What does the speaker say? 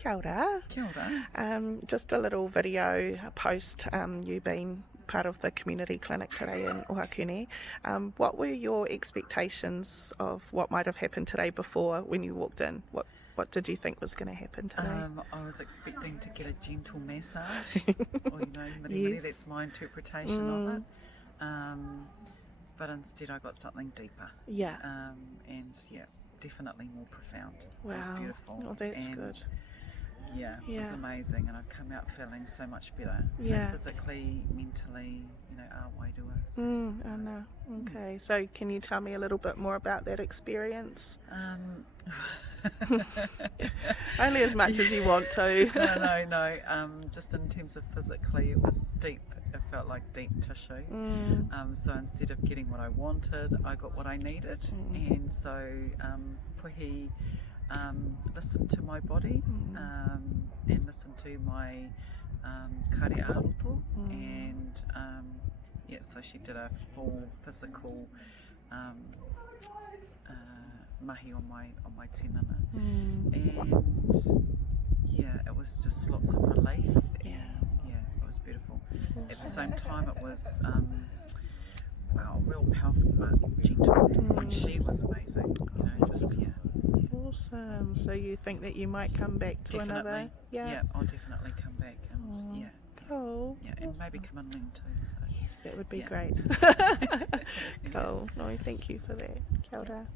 Kia ora. Kia ora. Just a little video post you being part of the community clinic today in Ohakune. What were your expectations of what might have happened today before when you walked in? What did you think was going to happen today? I was expecting to get a gentle massage, or Mirimiri, Yes. that's my interpretation of it. But instead I got something deeper. Yeah. And definitely more profound. Wow. It was beautiful. Oh, that's and good. It was amazing, and I've come out feeling so much better. Yeah. Physically, mentally, awaituas. I know. Okay. So can you tell me a little bit more about that experience? Only as much as you want to. No. Just in terms of physically, it was deep. It felt like deep tissue. So instead of getting what I wanted, I got what I needed. And so puhi listened to my body and listened to my kare aroto. And so she did a full physical mahi on my tinana. And it was just lots of relief. It was beautiful. At the same time, it was real powerful but gentle. And she was amazing. Awesome. So you think that you might come back to Definitely. another? Yeah, I'll definitely come back. And Cool. Yeah, and maybe come and learn too. So. Yes, that would be great. Cool. No, thank you for that. Kia ora.